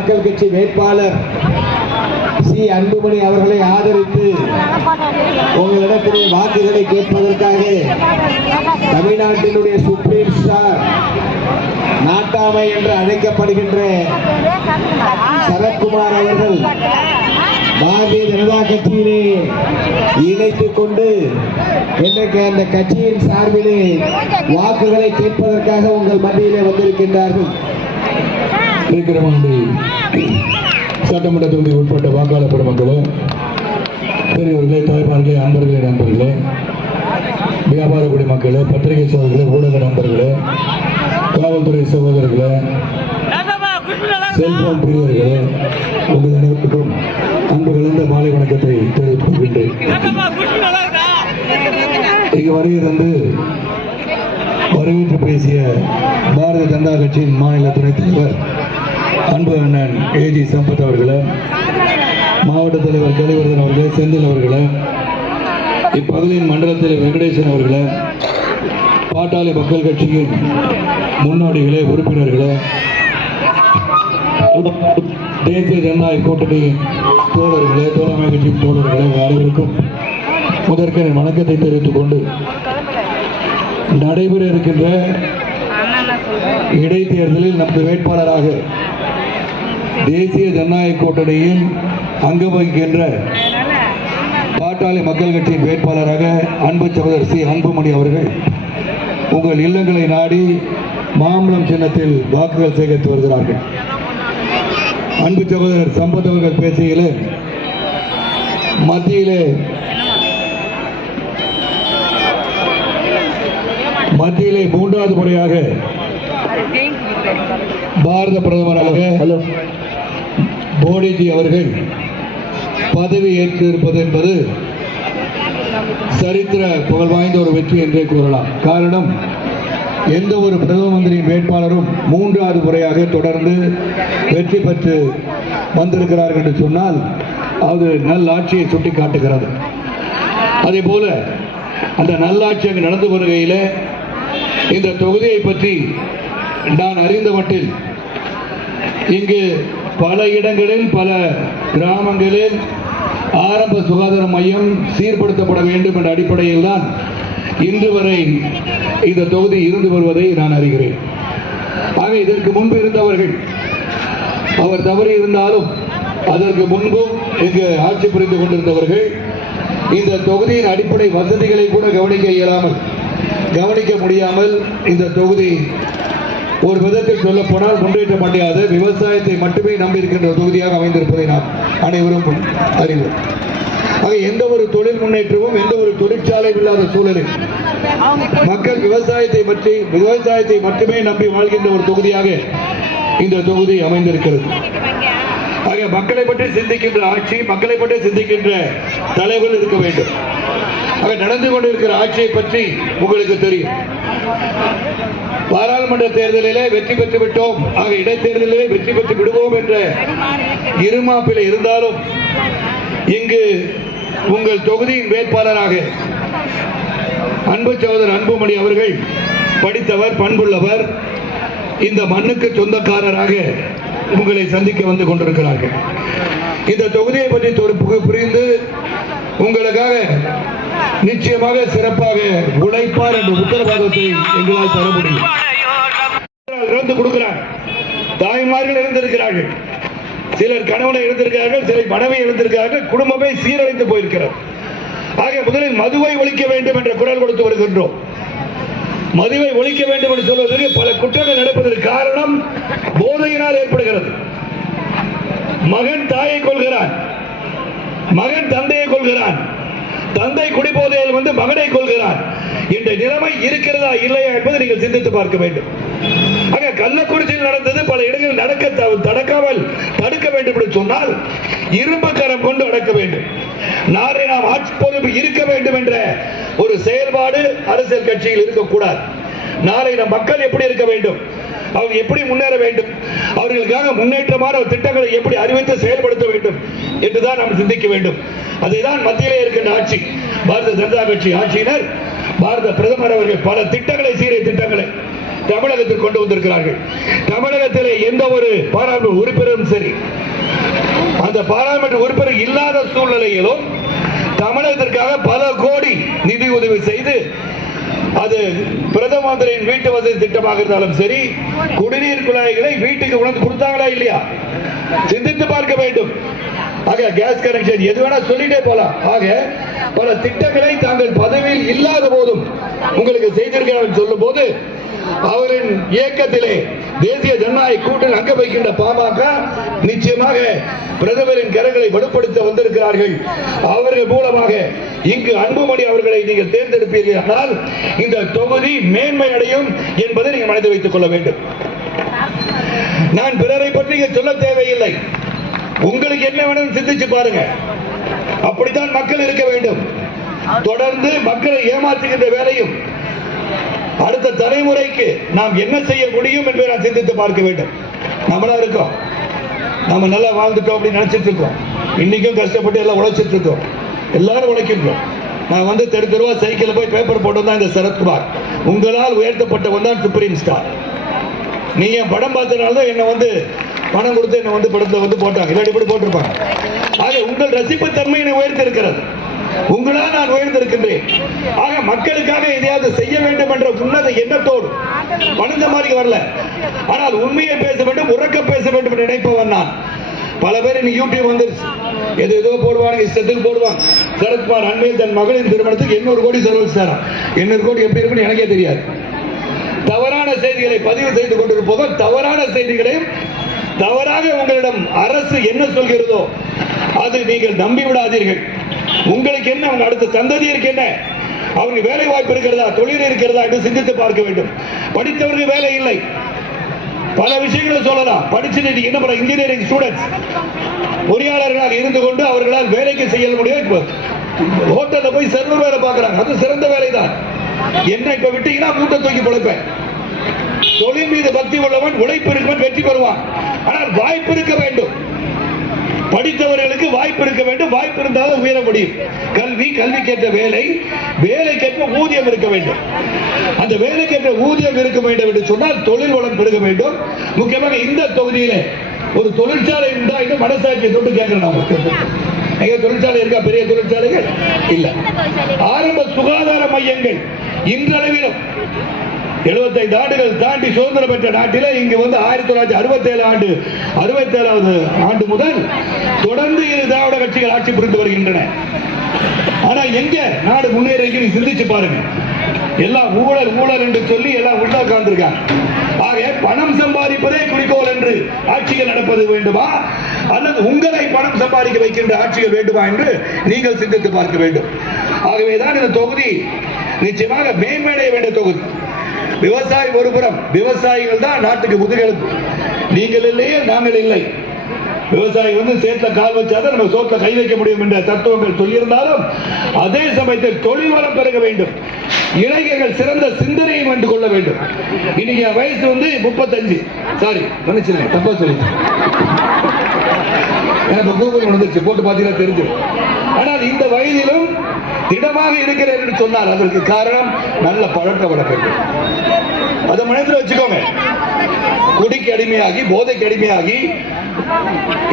மக்கள் கட்சி வேட்பாளர் சி. அன்புமணி அவர்களை ஆதரித்து உங்களிடத்திலே வாக்குகளை கேட்பதற்காக தமிழ்நாட்டினுடைய சுப்ரீம் ஸ்டார் நாட்டாமை என்று அழைக்கப்படுகின்ற சரத்குமார் அவர்கள் பாரதிய ஜனதா கட்சியிலே இணைத்துக் கொண்டு இன்றைக்கு அந்த கட்சியின் சார்பிலே வாக்குகளை கேட்பதற்காக உங்கள் மத்தியிலே வந்திருக்கின்றார்கள். விக்கிரமாண்டி சட்டமன்ற தொகுதி உட்பட்ட வாக்காளர் பெருமக்களே பெரியவர்களே தாய்மார்களே அன்பர்களே நண்பர்களே வியாபார குடிமக்களே பத்திரிகை சோதர்களே ஊடக நண்பர்களே காவல்துறை சகோதரர்களே செல்போன் பிரியர்களே உங்கள் அனைவருக்கும் அன்பு கலந்த மாலை வணக்கத்தை தெரிவித்துக் கொள்கின்றேன் இங்கு வருகிறது வரவேற்று பேசிய பாரதிய ஜனதா கட்சியின் மாநில துணைத் தலைவர் அன்பு அண்ணன் ஏஜி சம்பத் அவர்களை மாவட்ட தலைவர் கலிவர்தன் அவர்களை செந்தில் அவர்களை இப்பகுதியின் மண்டலத்தில் வெங்கடேசன் அவர்களை பாட்டாளி மக்கள் கட்சியின் முன்னோடிகளே உறுப்பினர்களே தேசிய ஜனநாயக கூட்டணியின் தோழர்களே தோழமை கட்சியின் தோழர்களே அனைவருக்கும் முதற்கன வணக்கத்தை தெரிவித்துக் கொண்டு நடைபெற இருக்கின்ற இடைத்தேர்தலில் நமது வேட்பாளராக தேசிய ஜனநாயக கூட்டணியில் அங்கு வகிக்கின்ற பாட்டாளி மக்கள் கட்சியின் வேட்பாளராக அன்பு சகோதரர் சி அன்புமணி அவர்கள் உங்கள் இல்லங்களை நாடி மாம்பழம் சின்னத்தில் வாக்குகள் சேகரித்து வருகிறார்கள். அன்பு சகோதரர் சம்பத் அவர்கள் பேசுகையில் மத்தியிலே மத்தியிலே மூன்றாவது முறையாக பாரத பிரதமராக ஹலோ. மோடிஜி அவர்கள் பதவி ஏற்றிருப்பது என்பது சரித்திர புகழ் வாய்ந்த ஒரு வெற்றி என்றே கூறலாம். காரணம் எந்த ஒரு பிரதம மந்திரி வேட்பாளரும் மூன்றாவது முறையாக தொடர்ந்து வெற்றி பெற்று வந்திருக்கிறார்கள் என்று சொன்னால் அது நல்லாட்சியை சுட்டி காட்டுகிறது அதே போல அந்த நல்லாட்சி அங்கு நடந்து வருகையில் இந்த தொகுதியை பற்றி நான் அறிந்த மட்டில் இங்கு பல இடங்களில் பல கிராமங்களில் ஆரம்ப சுகாதார மையம் சீர்படுத்தப்பட வேண்டும் என்ற அடிப்படையில் தான் இன்று வரை இந்த தொகுதி இருந்து வருவதை நான் அறிகிறேன். ஆக இதற்கு முன்பு இருந்தவர்கள் அவர் தவறி இருந்தாலும் அதற்கு முன்பும் இங்கு ஆட்சி புரிந்து கொண்டிருந்தவர்கள் இந்த தொகுதியின் அடிப்படை வசதிகளை கூட கவனிக்க இயலாமல் கவனிக்க முடியாமல் இந்த தொகுதி ஒரு விதத்தில் சொல்ல போனால் முன்னேற்ற அடையாத விவசாயத்தை மட்டுமே நம்பியிருக்கின்ற தொகுதியாக அமைந்திருப்பதை நாம் அனைவரும் அறிவோம். ஆக எந்த ஒரு தொழில் முன்னேற்றமும் எந்த ஒரு தொழிற்சாலையும் இல்லாத சூழலில் மக்கள் விவசாயத்தை பற்றி விவசாயத்தை மட்டுமே நம்பி வாழ்கின்ற ஒரு தொகுதியாக இந்த தொகுதி அமைந்திருக்கிறது. ஆக மக்களை பற்றி சிந்திக்கின்ற ஆட்சி மக்களை பற்றி சிந்திக்கின்ற தலைவர்கள் இருக்க வேண்டும். ஆக நடந்து கொண்டிருக்கிற ஆட்சியை பற்றி உங்களுக்கு தெரியும். பாராளுமன்ற தேர்தலிலே வெற்றி பெற்று விட்டோம் ஆக இடைத்தேர்தலிலே வெற்றி பெற்று விடுவோம் என்ற இருமாப்பில் இருந்தாலும் இங்கு உங்கள் தொகுதியின் வேட்பாளராக அன்பு சகோதரர் அன்புமணி அவர்கள் படித்தவர் பண்புள்ளவர் இந்த மண்ணுக்கு சொந்தக்காரராக உங்களை சந்திக்க வந்து கொண்டிருக்கிறார்கள். இந்த தொகுதியை பற்றி ஒரு புரிந்து உங்களுக்காக நிச்சயமாக சிறப்பாக உழைப்பார் என்ற உத்தரவாதத்தை எங்களால் தர முடியும். இறந்து கொடுக்கிறார். தாய்மார்கள் இருந்திருக்கிறார்கள் சிலர் கணவனை இழந்திருக்கிறார்கள் சிலர் மனைவி இழந்திருக்கிறார்கள் குடும்பமே சீரழிந்து போயிருக்கிறது. ஆக முதலில் மதுவை ஒழிக்க வேண்டும் என்ற குரல் கொடுத்து வருகின்றோம். மதுவை ஒழிக்க வேண்டும் என்று சொல்வதற்கு பல குற்றங்கள் நடப்பதற்கு காரணம் போதையினால் ஏற்படுகிறது. மகன் தாயை கொள்கிறான் மகன் தந்தையை கொள்கிறான் தந்தை குடிபோதையில் வந்து மகனை கொள்கிறார் இந்த நிலைமை இருக்கிறதா இல்லையா என்பதை நீங்கள் சிந்தித்து பார்க்க வேண்டும். ஆக கள்ளக்குறிச்சியில் நடந்தது பல இடங்களில் நடக்க தடுக்காமல் தடுக்க வேண்டும் என்று சொன்னால் இரும்பு கரம் கொண்டு அடக்க வேண்டும். நாளை நாம் ஆட்சி பொறுப்பு இருக்க வேண்டும் என்ற ஒரு செயல்பாடு அரசியல் கட்சியில் இருக்கக்கூடாது. நாளை நம் மக்கள் எப்படி இருக்க வேண்டும்? அவங்க எப்படி முன்னேற வேண்டும்? அவர்களுக்காக முன்னேற்றமான திட்டங்களை எப்படி அறிவித்து செயல்படுத்த வேண்டும்? என்றுதான் நாம் சிந்திக்க வேண்டும். அதுதான் மத்தியிலே இருக்கின்ற ஆட்சி. பாரத ஜனதா கட்சி ஆட்சியினர் பாரத பிரதமர் அவர்கள் பல திட்டங்களை சீரிய திட்டங்களை தமிழகத்தில் கொண்டு வந்திருக்கிறார்கள். தமிழகத்தில் எந்த ஒரு பாராளுமன்ற உறுப்பினரும் சரி அந்த பாராளுமன்ற உறுப்பினர் இல்லாத சூழ்நிலையிலும் தமிழகத்திற்காக பல கோடி நிதி உதவி செய்து அது பிரதம மந்திரியின் வீட்டு வசதி திட்டமாக இருந்தாலும் சரி குடிநீர் குழாய்களை வீட்டுக்கு உணர்ந்து கொடுத்தாங்களா இல்லையா? சிந்தித்து பார்க்க வேண்டும். ஆக கேஸ் கனெக்ஷன் எது வேணா சொல்லிட்டே போலாம். ஆக பல திட்டங்களை தாங்கள் பதவியில் இல்லாத போதும் உங்களுக்கு செய்திருக்கிறார்கள் சொல்லும் போது அவரின் இயக்கத்திலே தேசிய ஜனநாயக கூட்டில் அங்க வைக்கின்ற பாமக நிச்சயமாக பிரதமரின் கரங்களை வலுப்படுத்த வந்திருக்கிறார்கள். அவர்கள் மூலமாக இங்கு அன்புமணி அவர்களை நீங்கள் தேர்ந்தெடுப்பீர்கள். ஆனால் இந்த தொகுதி மேன்மை அடையும் என்பதை நீங்கள் மனதில் வைத்துக் கொள்ள வேண்டும். நான் பிறரை பற்றி சொல்ல தேவையில்லை. உங்களுக்கு என்ன வேணும் சிந்திச்சு பாருங்க. அப்படித்தான் மக்கள் இருக்க வேண்டும். தொடர்ந்து மக்களை ஏமாற்றுகின்ற வேலையும் அடுத்த தலைமுறைக்கு நாம் என்ன செய்ய முடியும் என்பதை நான் சிந்தித்து பார்க்க வேண்டும். நம்மளா இருக்கோம். நம்ம நல்லா வாழ்ந்துட்டோம் அப்படின்னு நினைச்சிட்டு இருக்கோம். இன்னைக்கும் கஷ்டப்பட்டு எல்லாம் உழைச்சிட்டு இருக்கோம். எல்லாரும் உழைக்கின்றோம். நான் வந்து தெரு தெருவா சைக்கிள் போய் பேப்பர் போட்டு தான் இந்த சரத்குமார். உங்களால் உயர்த்தப்பட்டவன் தான் சுப்ரீம் ஸ்டார் நீ என் படம் பார்த்தனால தான் என்னை வந்து பணம் கொடுத்து என்னை வந்து படத்தை வந்து போட்டாங்க. இல்லாட்டி இப்படி போட்டிருப்பாங்க. ஆக உங்கள் ரசிப்பு தன்மை என்னை உயர்த்திருக்கிறது உங்களால் நான் உயர்ந்திருக்கின்றேன். ஆக மக்களுக்காக எதையாவது செய்ய வேண்டும் என்ற உன்னத எண்ணத்தோடு மனித மாதிரி வரல. ஆனால் உண்மையை பேச வேண்டும் உறக்க பேச வேண்டும் என்று நினைப்பவன் நான். பல பேர் இன்னைக்கு யூடியூப் வந்துருச்சு. எது ஏதோ போடுவாங்க இஷ்டத்துக்கு போடுவாங்க. சரத்குமார் அண்மையில் தன் மகளின் திருமணத்துக்கு எண்ணூறு கோடி செலவு சார் எண்ணூறு கோடி எப்படி இருக்குன்னு எனக்கே தெரியாது. தவறான செய்திகளை பதிவு செய்து கொண்டிருப்பதும் தவறான செய்திகளையும் தவறாக உங்களிடம் அரசு என்ன சொல்கிறதோ அது நீங்கள் நம்பி விடாதீர்கள் உங்களுக்கு என்ன? உங்க அடுத்த சந்ததியருக்கு என்ன அவருக்கு வேலை வாய்ப்பு இருக்கிறதா? தொழில் இருக்கிறதா என்று சிந்தித்து பார்க்க வேண்டும். படித்தவருக்கு வேலை இல்லை. பல விஷயங்களை சொல்லலாம். படிச்சு என்ன பண்ண? இன்ஜினியரிங் ஸ்டூடெண்ட்ஸ் பொறியாளர்களாக இருந்து கொண்டு அவர்களால் வேலைக்கு செய்ய முடியும் ஹோட்டல்ல போய் சர்வர் வேலை பார்க்கறாங்க. அது சிறந்த வேலை தான் என்ன இப்ப விட்டீங்கன்னா மூட்டை தூக்கி பிழைப்பேன். தொழில் மீது பக்தி உள்ளவன் உழைப்பு இருக்கவன் வெற்றி பெறுவான். ஆனால் வாய்ப்பு இருக்க வேண்டும். படித்தவர்களுக்கு வாய்ப்பு இருக்க வேண்டும். வாய்ப்பு இருந்தாலும் உயர முடியும். கல்வி கல்வி கேட்ட வேலை வேலைக்கேற்ற ஊதியம் இருக்க வேண்டும். அந்த வேலைக்கேற்ற ஊதியம் இருக்க வேண்டும் என்று சொன்னால் தொழில் வளம் பெருக வேண்டும். முக்கியமாக இந்த தொகுதியில ஒரு தொழிற்சாலை இருந்தா இன்னும் மனசாட்சியை தொட்டு கேட்கிறேன் நான் எங்க தொழிற்சாலை இருக்கா? பெரிய தொழிற்சாலைகள்? இல்ல. ஆரம்ப சுகாதார மையங்கள் இன்றளவிலும் 75 ஆண்டுகள் தாண்டி சுதந்திரம் பெற்ற நாட்டிலே இங்கு வந்து ஆயிரத்தி தொள்ளாயிரத்தி அறுபத்தேழு ஆண்டு அறுபத்தேழாவது ஆண்டு முதல் தொடர்ந்து இரு திராவிட கட்சிகள் ஆட்சி புரிந்து வருகின்றன. ஆனா எங்க நாடு முன்னேறி சிந்திச்சு பாருங்க. எல்லாம் ஊழல் ஊழல் என்று சொல்லி எல்லாம் உள்ள உட்கார்ந்துருக்காங்க. ஆக பணம் சம்பாதிப்பதே குறிக்கோள் என்று ஆட்சிகள் நடப்பது வேண்டுமா? அல்லது உங்களை பணம் சம்பாதிக்க வைக்கின்ற ஆட்சிகள் வேண்டுமா என்று நீங்கள் சிந்தித்து பார்க்க வேண்டும். ஆகவேதான் இந்த தொகுதி நிச்சயமாக மேம்படைய வேண்டிய தொகுதி. விவசாயி ஒருபுறம் விவசாயிகள் தான் நாட்டுக்கு முதுகெலும்பு. நீங்கள் இல்லையே நாங்கள் இல்லை. விவசாயி வந்து சேத்துல கால் வச்சாதான் நம்ம சோத்துல கை வைக்க முடியும் என்ற தத்துவங்கள் சொல்லியிருந்தாலும் அதே சமயத்தில் தொழில் வளம் பெருக வேண்டும். இளைஞர்கள் சிறந்த சிந்தனையை வந்து கொள்ள வேண்டும். இன்னைக்கு என் வயசு வந்து முப்பத்தஞ்சு. சாரி மன்னிச்சிருங்க தப்பா சொல்லிட்டேன். எனக்கு கூகுள் வந்துச்சு போட்டு பார்த்தீங்கன்னா தெரிஞ்சு ஆனால் இந்த வயதிலும் திடமாக இருக்கிறேன் என்று சொன்னார் அதற்கு காரணம் நல்ல பழக்க வழக்கங்கள். அதை மனதில் வச்சுக்கோங்க. குடிக்கு அடிமையாகி போதைக்கு அடிமையாகி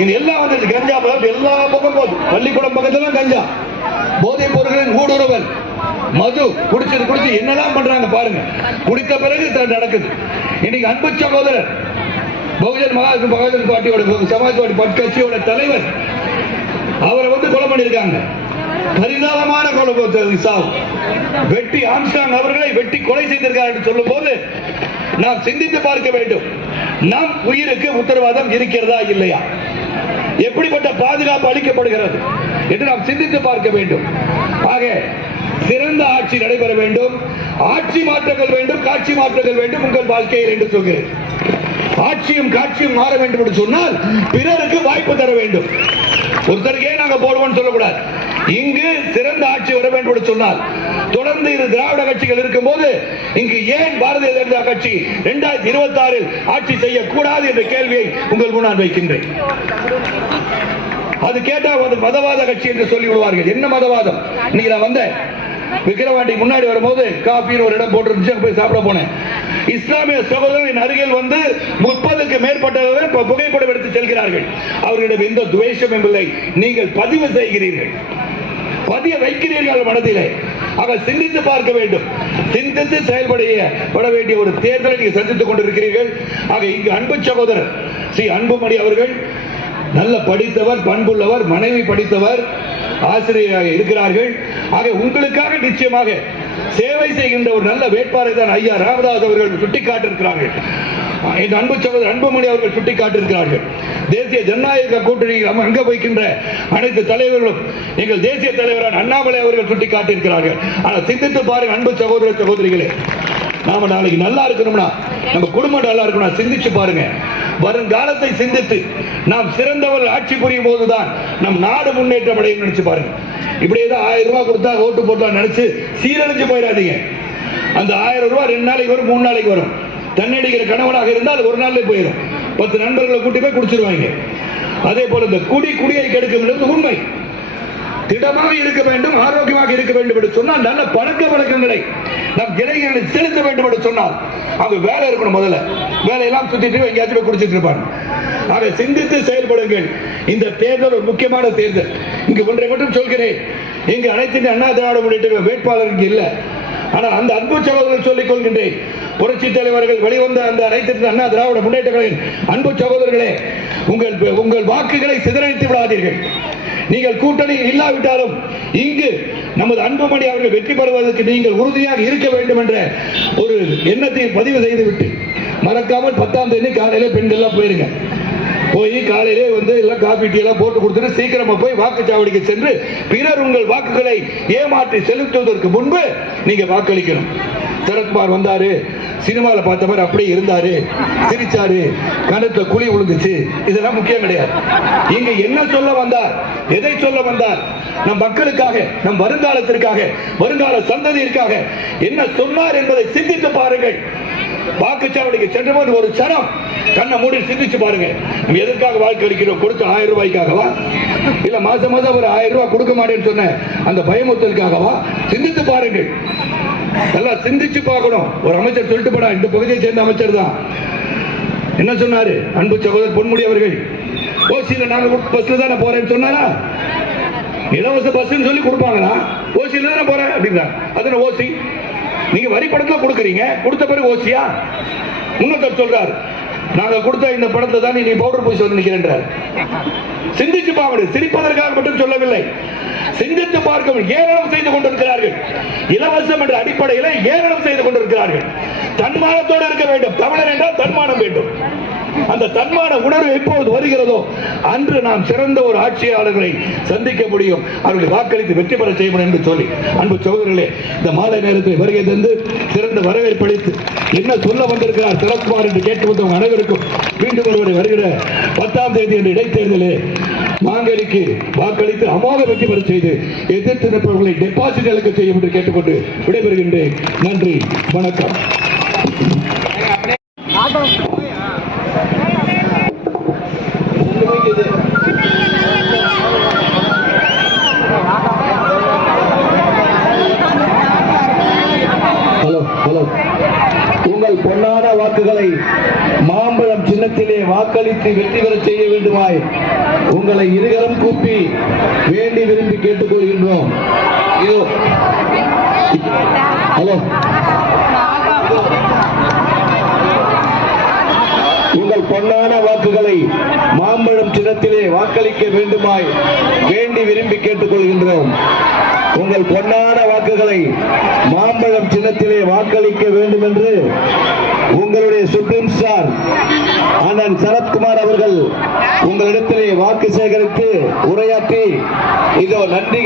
இது எல்லாம் வந்து கஞ்சா எல்லா பக்கம் போகுது. பள்ளிக்கூடம் பக்கத்துல கஞ்சா. போதைப் பொருட்களின் ஊடுருவல். மது குடிச்சது குடிச்சு என்னெல்லாம் பண்றாங்க பாருங்க. குடித்த பிறகு நடக்குது. இன்னைக்கு அன்பு சகோதரர் பகுஜன் மகாஜன் பகுஜன் பார்ட்டியோட சமாஜ்வாடி கட்சியோட தலைவர் அவரை வந்து கொலை பண்ணியிருக்காங்க. பரிதாபமான கொலை சாவு வெட்டி ஆம்ஸ்டாங் அவர்களை வெட்டி கொலை செய்திருக்கார் என்று சொல்லும் போது நாம் சிந்தித்து பார்க்க வேண்டும். நம் உயிருக்கு உத்தரவாதம் இருக்கிறதா இல்லையா? எப்படிப்பட்ட பாதுகாப்பு அளிக்கப்படுகிறது என்று நாம் சிந்தித்து பார்க்க வேண்டும். ஆக சிறந்த ஆட்சி நடைபெற வேண்டும். ஆட்சி மாற்றங்கள் வேண்டும் காட்சி மாற்றங்கள் வேண்டும் உங்கள் வாழ்க்கையில் என்று சொல்கிறேன். ஆட்சியும் காட்சியும் மாற வேண்டும் என்று சொன்னால் பிறருக்கு வாய்ப்பு தர வேண்டும். ஒருத்தருக்கே நாங்க போடுவோம் சொல்லக்கூடாது. இங்கு சிறந்த ஆட்சி வர வேண்டும் என்று சொன்னால் தொடர்ந்து இரு திராவிட கட்சிகள் இருக்கும்போது இங்கு ஏன் பாரதிய ஜனதா கட்சி இரண்டாயிரத்தி இருபத்தி ஆறில் ஆட்சி செய்யக்கூடாது என்ற கேள்வியை உங்கள் முன்னால் வைக்கின்றேன். அது கேட்டால் மதவாத கட்சி என்று சொல்லி விடுவார்கள் என்ன மதவாதம்? இன்னைக்கு நான் வந்தேன். விக்கிரவாண்டி முன்னாடி வரும்போது காபின்னு ஒரு இடம் போட்டு அங்க போய் சாப்பிட போனேன். இஸ்லாமிய சகோதரன் அருகில் வந்து முப்பதுக்கு மேற்பட்டவர்கள் இப்ப புகைப்படம் எடுத்து செல்கிறார்கள். அவர்களிடம் எந்த துவேஷமும் இல்லை. நீங்கள் பதிவு செய்கிறீர்கள். பதிய வைக்கிறீர்கள் மனதிலே. ஆக சிந்தித்து பார்க்க வேண்டும். சிந்தித்து செயல்படையப்பட வேண்டிய ஒரு தேர்தலை நீங்க சந்தித்துக் கொண்டிருக்கிறீர்கள். ஆக இங்கு அன்பு சகோதரர் ஸ்ரீ அன்புமணி அவர்கள் நல்ல படித்தவர் பண்புள்ளவர் மனைவி படித்தவர் ஆசிரியராக இருக்கிறார்கள். ஆக உங்களுக்காக நிச்சயமாக சேவை செய்கின்ற ஒரு நல்ல வேட்பாளர் தான் ஐயா ராமதாஸ் அவர்கள் சுட்டிக்காட்டிருக்கிறார்கள் இந்த அன்பு சகோதரர் அன்புமணி அவர்கள் சுட்டிக்காட்டிருக்கிறார்கள் தேசிய ஜனநாயக கூட்டணி அங்க வைக்கின்ற அனைத்து தலைவர்களும் எங்கள் தேசிய தலைவரான அண்ணாமலை அவர்கள் சுட்டிக்காட்டியிருக்கிறார்கள். ஆனால் சிந்தித்து பாருங்க அன்பு சகோதர சகோதரிகளே. நாம நாளைக்கு நல்லா இருக்கணும்னா நம்ம குடும்பம் நல்லா இருக்கணும் சிந்திச்சு பாருங்க. வருங்காலத்தை சிந்தித்து நாம் சிறந்தவர்கள் ஆட்சி புரியும் போதுதான் நம் நாடு முன்னேற்றம் அடையும் நினைச்சு பாருங்க. இப்படி ஏதோ ஆயிரம் ரூபாய் கொடுத்தா ஓட்டு போட்டா நினைச்சு சீரழிஞ்சு போயிடாதீங்க. அந்த ஆயிரம் ரூபாய் ரெண்டு நாளைக்கு வரும் மூணு நாளைக்கு வரும். தண்ணடிக்கிற கணவனாக இருந்தால் ஒரு நாள்ல போயிடும். பத்து நண்பர்களை கூட்டி போய் குடிச்சிருவாங்க. அதே போல இந்த குடி குடியை கெடுக்கும் என்பது உண்மை. திடமாக இருக்க வேண்டும் ஆரோக்கியமாக இருக்க வேண்டும் என்று சொன்னால் நல்ல பழக்க வழக்கங்களை நம் இளைஞர்களை செலுத்த வேண்டும் என்று சொன்னால் அவங்க வேலை இருக்கணும் முதல்ல. வேலையெல்லாம் சுத்திட்டு எங்கேயாச்சும் போய் குடிச்சிட்டு இருப்பாங்க. ஆக சிந்தித்து செயல்படுங்கள். இந்த தேர்தல் ஒரு முக்கியமான தேர்தல். இங்கு ஒன்றை மட்டும் சொல்கிறேன். இங்கு அனைத்து அண்ணா திராவிட முன்னேற்ற வேட்பாளர் இல்லை. ஆனால் அந்த அன்பு சகோதரர்கள் சொல்லிக் கொள்கின்றேன். புரட்சி தலைவர்கள் வெளிவந்த அந்த அனைத்து அண்ணா திராவிட முன்னேற்றங்களின் அன்பு சகோதரர்களே உங்கள் உங்கள் வாக்குகளை சிதறடித்து விடாதீர்கள். நீங்கள் கூட்டணி இல்லாவிட்டாலும் இங்கு நமது அன்புமணி அவர்கள் வெற்றி பெறுவதற்கு நீங்கள் உறுதியாக இருக்க வேண்டும் என்ற ஒரு எண்ணத்தை பதிவு செய்துவிட்டு மறக்காமல் பத்தாம் தேதி காலையில் பெண்கள் எல்லாம் போயிருங்க. போய் காலையிலே வந்து எல்லாம் காபி டீ எல்லாம் போட்டு கொடுத்துட்டு சீக்கிரமா போய் வாக்குச்சாவடிக்கு சென்று பிறர் உங்கள் வாக்குகளை ஏமாற்றி செலுத்துவதற்கு முன்பு நீங்க வாக்களிக்கணும். சரத்குமார் வந்தாரு சினிமாவில் பார்த்த மாதிரி அப்படியே இருந்தாரு சிரிச்சாரு கணத்துல குழி விழுந்துச்சு. இதெல்லாம் முக்கியம் கிடையாது. இங்க என்ன சொல்ல வந்தார் எதை சொல்ல வந்தார்? நம் மக்களுக்காக நம் வருங்காலத்திற்காக வருங்கால சந்ததியிற்காக என்ன சொன்னார் என்பதை சிந்தித்து பாருங்கள். வாக்குச்சாவடிக்கு சென்றபோது ஒரு சரம் கண்ணை மூடி சிந்திச்சு பாருங்க. நம்ம எதற்காக வாழ்க்கை அளிக்கிறோம்? கொடுத்த ஆயிரம் ரூபாய்க்காகவா? இல்ல மாசம் மாசம் ஒரு ஆயிரம் ரூபாய் கொடுக்க மாட்டேன்னு சொன்ன அந்த பயமுறுத்தலுக்காகவா? சிந்தித்து பாருங்கள். எல்லாம் சிந்திச்சு பார்க்கணும். ஒரு அமைச்சர் சொல்லிட்டு போனா இந்த பகுதியை சேர்ந்த அமைச்சர் தான். என்ன சொன்னாரு? அன்பு சகோதரர் பொன்முடி அவர்கள். ஓசியில நாங்க பஸ்ல தானே போறேன்னு சொன்னாரா? இலவச பஸ் சொல்லி கொடுப்பாங்களா? ஓசியில தானே போறேன் அப்படின்னா அதுல ஓசி நீங்க வரி படத்துல கொடுக்குறீங்க. கொடுத்த பிறகு ஓசியா? முன்னத்தர் சொல்றாரு நாங்க கொடுத்த இந்த படத்தை தான் நீ பவுடர் பூசி வந்து நிற்கிறேன் சிந்திச்சு பாவடு சிரிப்பதற்காக மட்டும் சொல்லவில்லை. சிந்தித்து பார்க்கவும் ஏளனம் செய்து கொண்டிருக்கிறார்கள். இலவசம் என்ற அடிப்படையில் ஏளனம் செய்து கொண்டிருக்கிறார்கள். தன்மானத்தோடு இருக்க வேண்டும். தமிழர் என்றால் தன்மானம் வேண்டும். அந்த தன்மான உணர்வு எப்போது வருகிறதோ அன்று நாம் சிறந்த ஒரு ஆட்சியாளர்களை சந்திக்க முடியும். அவர்களை வாக்களித்து வெற்றி பெற செய்யணும் என்று சொல்லி. அன்பு சகோதரர்களே இந்த மாலை நேரத்தில் வருகை தந்து சிறந்த வரவேற்பளித்து என்ன சொல்ல வந்திருக்கிறார் சிறக்குமார் என்று கேட்டு வந்தவங்க அனைவருக்கும் மீண்டும் ஒருவரை வருகிற பத்தாம் தேதி என்ற இடைத்தேர்தலே மாங்கலிக்கு வாக்களித்து அமோக வெற்றி பெற செய்து எதிர்த்து நிற்பவர்களை டெபாசிட் இழக்க செய்யும் என்று கேட்டுக்கொண்டு விடைபெறுகின்றேன். நன்றி வணக்கம் ஹலோ ஹலோ உங்கள் பொன்னான வாக்குகளை மாம்பழம் சின்னத்திலே நாட்டை வெற்றி பெற செய்ய வேண்டுமாய் உங்களை இருகரம் கூப்பி வேண்டி விரும்பி கேட்டுக்கொள்கின்றோம். ஹலோ. உங்கள் பொன்னான வாக்குகளை மாம்பழம் சின்னத்திலே வாக்களிக்க வேண்டுமாய் வேண்டி விரும்பி கேட்டுக்கொள்கின்றோம். உங்கள் பொன்னான வாக்குகளை மாம்பழம் சின்னத்திலே வாக்களிக்க வேண்டும் என்று உங்களுடைய சுப்ரீம் ஸ்டார் அண்ணன் சரத்குமார் அவர்கள் உங்களிடத்திலே வாக்கு சேகரித்து உரையாற்றி இதோ நன்றி